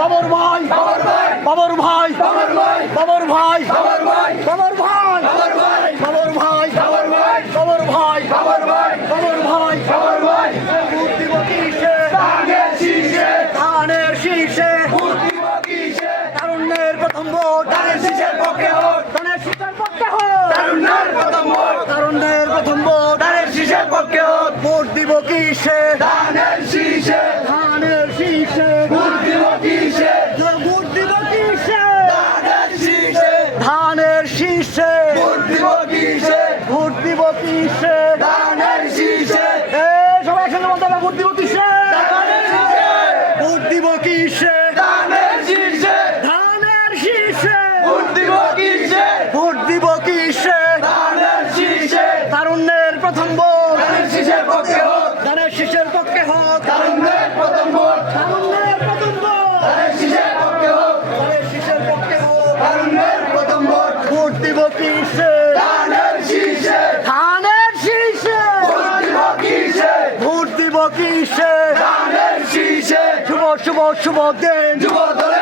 বাবর ভাই বাবর ভাই বাবর ভাই বাবর ভাই বাবর ভাই বাবর ভাই বাবর ভাই বাবর ভাই বাবর ভাই বাবর ভাই বাবর ভাই ভোট দিব কিসে ধানের শীষে ধানের শীষে ভোট দিব কিসে তারুণ্যের প্রথম ভোট ধানের শীষের পক্ষে হোক ধানের শীষের পক্ষে হোক তারুণ্যের প্রথম ভোট তারুণ্যের প্রথম ভোট ধানের শীষের পক্ষে হোক ভোট দিব কিসে ধানের শীষে ধানের শীষে ভোট দিব কিসে ভোট দিব কিসে ধানের শীষে ধানের শীষে ভোট দিব কিসে ভোট দিব কিসে ধানের শীষে সবাই একসঙ্গে বলতে হবে ভোট দিব কিসে ধানের শীষে ভোট দিব কিসে ধানের শীষে ধানের শীষে ভোট দিব কিসে ভোট দিব কিসে ধানের শীষে তারুণ্যের প্রথম ভোট ধানের শীষের পক্ষে হোক ধানের শীষের পক্ষে হোক তারুণ্যের প্রথম ভোট তারুণ্যের প্রথম ভোট ধানের শীষের পক্ষে হোক ধানের শীষের পক্ষে হোক তারুণ্যের প্রথম ভোট ভোট দিব কিসে ধানের শীষে ধানের শীষে ভোট দিব কিসে ভোট দিব কিসে ধানের শীষে শুভ শুভ শুভ দিন যুব দলের